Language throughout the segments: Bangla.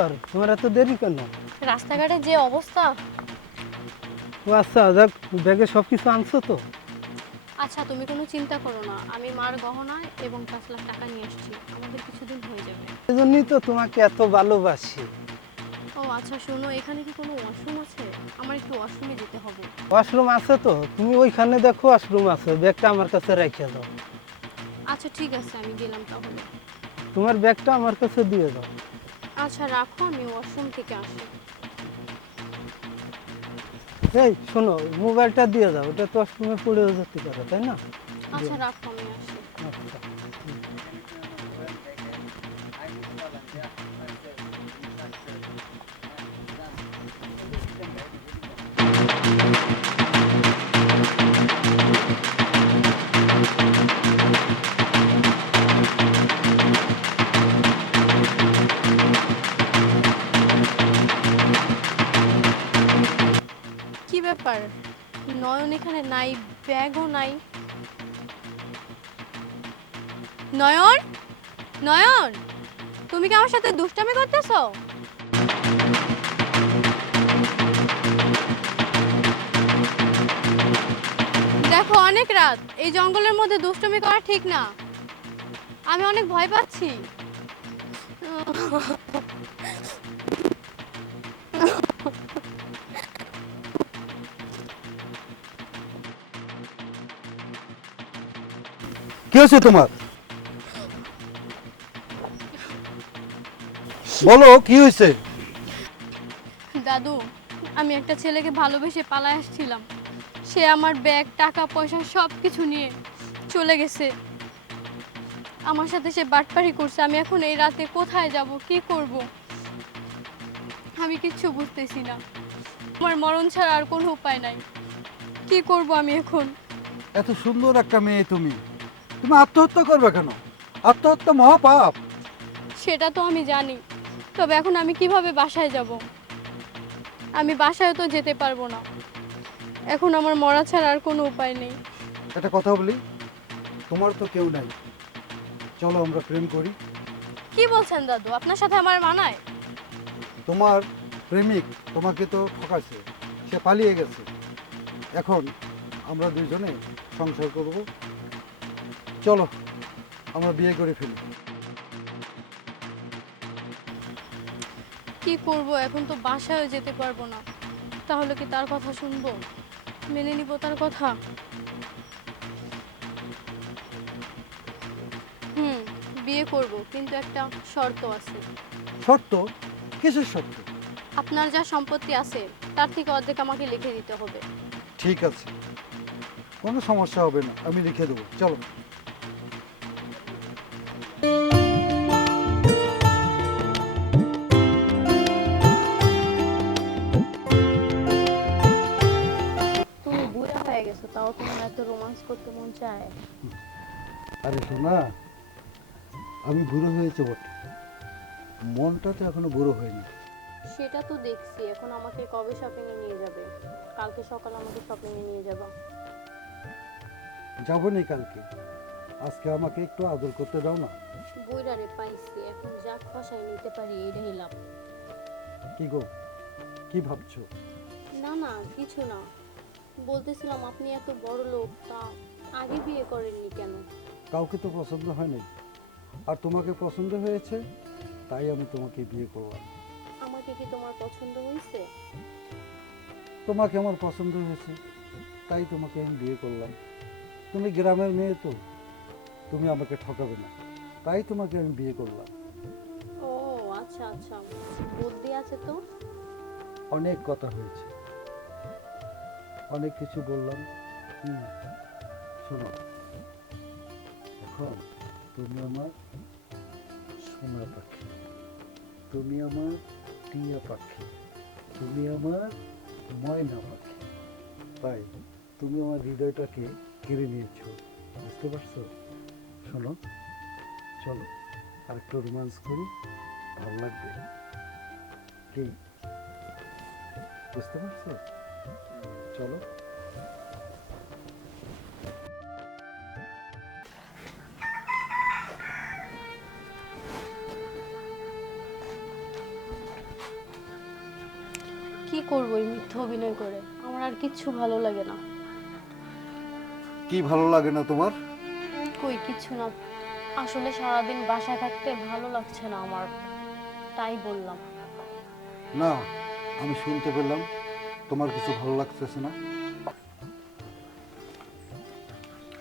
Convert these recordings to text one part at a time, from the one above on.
ব্যাপার, তোমার এত দেরি কেন? রাস্তাঘাটে যে অবস্থা। ও আচ্ছা, যাক, ব্যাগে সব কিছু আনছো তো? আচ্ছা তুমি কোনো চিন্তা করো না, আমি মার গহনা এবং 5 লাখ টাকা নিয়ে এসেছি, আমাদের কিছুদিন হয়ে যাবে। এজন্যই তো তোমাকে এত ভালোবাসি। ও আচ্ছা শোনো, এখানে কি কোনো ওয়াশরুম আছে? আমার একটু ওয়াশরুমে যেতে হবে। ওয়াশরুম আছে তো, তুমি ওইখানে দেখো ওয়াশরুম আছে, ব্যাগটা আমার কাছে রেখে দাও। আচ্ছা ঠিক আছে, আমি গেলাম তাহলে। তোমার ব্যাগটা আমার কাছে দিয়ে দাও। আচ্ছা রাখো, আমি ওয়াশরুম থেকে আসি। এই শোনো, মোবাইলটা দিয়ে দাও, ওটা তো ওয়াশরুমে পড়েও যেতে পারে, তাই না? আচ্ছা রাখো, আমি আসি। আচ্ছা। কি ব্যাপার, নয়ন এখানে নাই, ব্যাগও নাই। নয়ন, নয়ন, তুমি কি আমার সাথে দুষ্টামি করতেছো? দেখো অনেক রাত, এই জঙ্গলের মধ্যে দুষ্টামি করা ঠিক না, আমি অনেক ভয় পাচ্ছি। কি হয়েছে তোমার? বলো কি হয়েছে? দাদু, আমি একটা ছেলেকে ভালোবেসে পালায় আসছিলাম, সে আমার ব্যাগ, টাকা পয়সা সব কিছু নিয়ে চলে গেছে। আমার সাথে সে বাটপারি করছে, আমি এখন এই রাতে কোথায় যাব, কি করব, আমি কিচ্ছু বুঝতেছি না। আমার মরণ ছাড়া আর কোনো উপায় নাই, কি করব আমি এখন? এত সুন্দর একটা মেয়ে তুমি, তুমি আত্মহত্যা করবে কেন? আত্মহত্যা মহাপাপ। সেটা তো আমি জানি, তবে এখন আমি কিভাবে বাসায় যাব? আমি বাসায় তো যেতে পারবো না, এখন আমার মরা ছাড়া আর কোনো উপায় নেই। একটা কথা বলি, তোমার তো কেউ নাই, চলো আমরা প্রেম করি। কি বলছেন দাদু, আপনার সাথে আমার মানায়? তোমার প্রেমিক তোমাকে তো ঠকাইছে, সে পালিয়ে গেছে, এখন আমরা দুইজনে সংসার করব, চলো আমরা বিয়ে করে ফেলি। কি করব, এখন তো বাসায় যেতে পারবো না, তাহলে কি তার কথা শুনবো, মেনে নিব তার কথা? হুম, বিয়ে করব, কিন্তু একটা শর্ত আছে। শর্ত? কিসের শর্ত? আপনার যা সম্পত্তি আছে তার থেকে অর্ধেক আমাকে লিখে দিতে হবে। ঠিক আছে, কোনো সমস্যা হবে না, আমি লিখে দেবো, চলো। তুমি বুড়া হয়ে গেছো, তাও তোমার এত রোমান্স করতে মন চায়? আরে শোনা, আমি বুড়ো হয়েছে বটে, মনটা তো এখনো বুড়ো হয়নি। সেটা তো দেখছি, এখন আমাকে কবে শপিং এ নিয়ে যাবে? কালকে সকালে আমাকে শপিং এ নিয়ে যাবা। যাবো নি কালকে, আজকে আমাকে একটু আদর করতে দাও না। বুইড়ারে পাইছি, এখন যা খসাই নিতে পারি এটাই লাভ। কি গো, কি ভাবছো? না না কিছু না, বলতেছিলাম আপনি এত বড় লোক, তা আগে বিয়ে করেননি কেন? কাউকে তো পছন্দ হয় নাই, আর তোমাকে পছন্দ হয়েছে, তাই আমি তোমাকে বিয়ে করলাম। আমাকে কি তোমার পছন্দ হয়েছে? তোমাকে আমার পছন্দ হয়েছে, তাই তোমাকে আমি বিয়ে করলাম। তুমি গ্রামের মেয়ে তো, তুমি আমাকে ঠকাবে না, তাই তোমাকে আমি বিয়ে করলাম। ও আচ্ছা আচ্ছা, বুদ্ধি আছে তো। অনেক কথা হয়েছে, অনেক কিছু বললাম। হুম, শোনো, এখন তুমি আমার সোনা পাখি, তুমি আমার টিয়া পাখি, তুমি আমার ময়না পাখি, তাই তুমি আমার হৃদয়টাকে কেড়ে নিয়েছো, বুঝতে পারছো? শোনো, চলো আরেকটু রোমান্স করি, ভালো লাগবে কি? বুঝতে পারছো? চলো। করবো এই মিথ্যা অভিনয় করে? আমার আর কিচ্ছু ভালো লাগে না। কি ভালো লাগে না তোমার? কই কিছু না, আসলে সারাদিন বাসায় থাকতে ভালো লাগছে না আমার, তাই বললাম। না, আমি শুনতে পেলাম তোমার কিছু ভালো লাগতেছে না।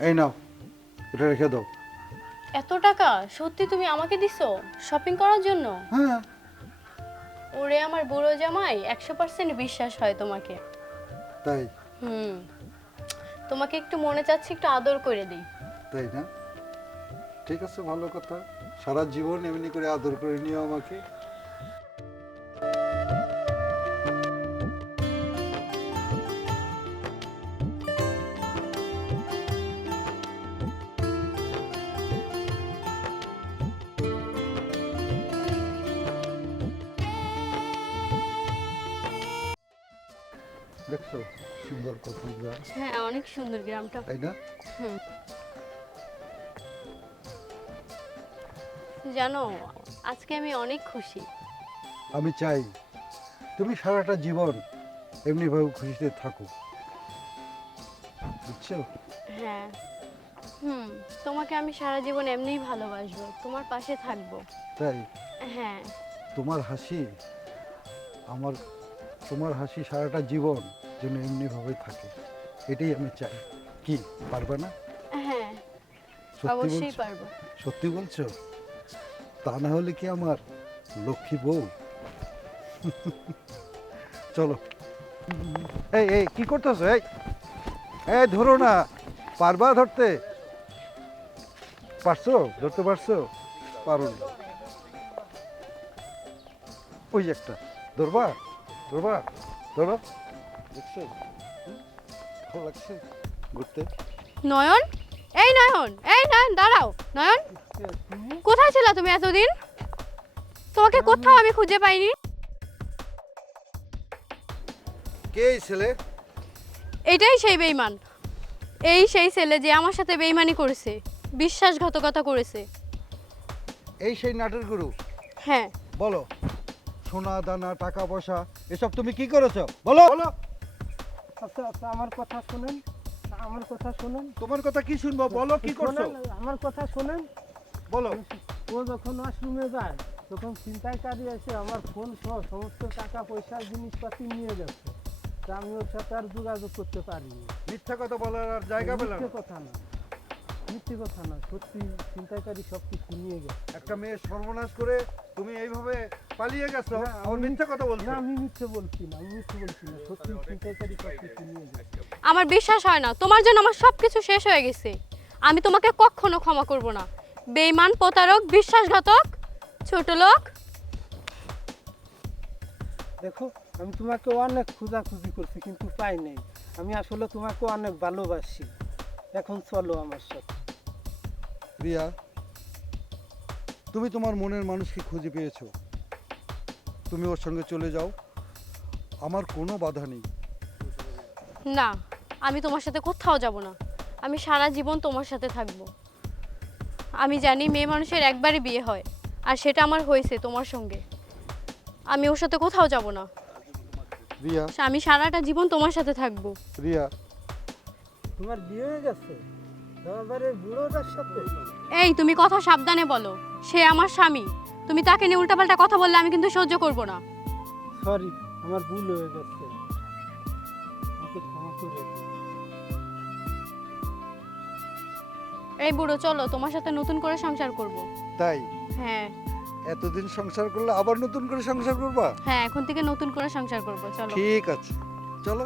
এই নাও, এটা রেখে দাও। এত টাকা সত্যি তুমি আমাকে দিছো শপিং করার জন্য? হ্যাঁ। ওরে আমার বুড়ো জামাই, 100% বিশ্বাস হয় তোমাকে। তাই? তোমাকে একটু মনে চাচ্ছে একটু আদর করে দিই। তাই না? ঠিক আছে, ভালো কথা। সারা জীবন এমনি করে আদর করে নিও আমাকে। দেখছো সুন্দর কত গ্রাম, হ্যাঁ অনেক সুন্দর গ্রামটা। তাই না? জানো, আজকে আমি অনেক খুশি। আমি চাই তুমি সারাটা জীবন এমনিভাবে খুশিতে থাকো, বুঝছো? হ্যাঁ, তোমাকে আমি সারা জীবন এমনিই ভালোবাসবো, তোমার পাশে থাকবো। তাই? হ্যাঁ। তোমার হাসি আমার, তোমার হাসি সারাটা জীবন যেন এমনিভাবে থাকে, এটাই আমি চাই। কি পারবে না? হ্যাঁ সত্যি অবশ্যই বলছো? পারবো। সত্যি বলছো? তা না হলে কি আমার লক্ষ্মী বউ? চলো। এই এই কি করতেছো? এই এই ধরো না, পারবা ধরতে? পারছো? ধরতে পারছো? পারো না। ওই যে একটা, ধরবা? ধরবা? ধরো। দেখছো ভালো লাগছে ঘুরতে? নয়ন, এই নয়ন, এই নয়ন দাঁড়াও। নয়ন, কোথায় ছিলা তুমি এতদিন? তোমাকে কোথাও আমি খুঁজে পাইনি। কে এই ছেলে? এটাই সেই বেঈমান, এই সেই ছেলে যে আমার সাথে বেঈমানি করেছে, বিশ্বাসঘাতকতা করেছে। এই সেই নাটের গুরু? হ্যাঁ। বলো, সোনা দানা টাকা পয়সা এসব তুমি কি করেছো? বলো বলো। আচ্ছা আচ্ছা, আমার কথা শোনেন, আমার কথা শোনেন। তোমার কথা কি শুনবো? বলো কি করছো? শোনেন, আমার কথা শোনেন। বলো। ও যখন ওয়াশরুমে যায় তখন ছিনতাইকারী এসে আমার ফোন সহ সমস্ত টাকা পয়সা জিনিসপাতি নিয়ে গেছে। তা আমি ওর সাথে আর যোগাযোগ করতে পারিনি। মিথ্যা কথা বলার আর জায়গা পেলাম মিথ্যে কথা না, মিথ্যে কথা না, সত্যি ছিনতাইকারী সব কিছু নিয়ে গেছে। একটা মেয়ে সর্বনাশ করে তুমি এইভাবে পালিয়ে গেছো, না, আর মিথ্যা কথা বলছো? না, আমি মিথ্যে বলছি না, আমি মিথ্যে বলছি না, সত্যি ছিনতাইকারী সব কিছু নিয়ে গেছে। আমার বিশ্বাস হয় না, তোমার জন্য আমার সব কিছু শেষ হয়ে গেছে। আমি তোমাকে কখনো ক্ষমা করব না। বেঈমান, প্রতারক, বিশ্বাসঘাতক, ছোট লোক। দেখো, আমি তোমাকে অনেক খোঁজাখুঁজি করছি কিন্তু পাই নাই। আমি আসলে তোমাকে অনেক ভালোবাসি। এখন চলো আমার সাথে। রিয়া, তুমি তোমার মনের মানুষকে খুঁজে পেয়েছো, তুমি ওর সঙ্গে চলে যাও, আমার কোনো বাধা নেই। না, আমি তোমার সাথে কোথাও যাব না। আমি সারা জীবন তোমার সাথে থাকবো। আমি জানি মেয়ে মানুষের একবারই বিয়ে হয়, আর সেটা আমার হয়েছে তোমার সঙ্গে। আমি ওর সাথে কোথাও যাব না। রিয়া, আমি সারাটা জীবন তোমার সাথে থাকবো। রিয়া, তোমার বিয়ে হয়ে গেছে তোমার বাড়ির বুড়োটার সাথে? এই তুমি কথা সাবধানে বলো, সে আমার স্বামী। তুমি তাকে নিয়ে উল্টাপাল্টা কথা বললে আমি কিন্তু সহ্য করব না। সরি, আমার ভুল হয়ে গেছে, আমাকে ক্ষমা করে দিও। এই বুড়ো, চলো তোমার সাথে নতুন করে সংসার করব। তাই? হ্যাঁ এতদিন সংসার করলে আবার নতুন করে সংসার করবা? হ্যাঁ, এখন থেকে নতুন করে সংসার করব, চলো। ঠিক আছে, চলো।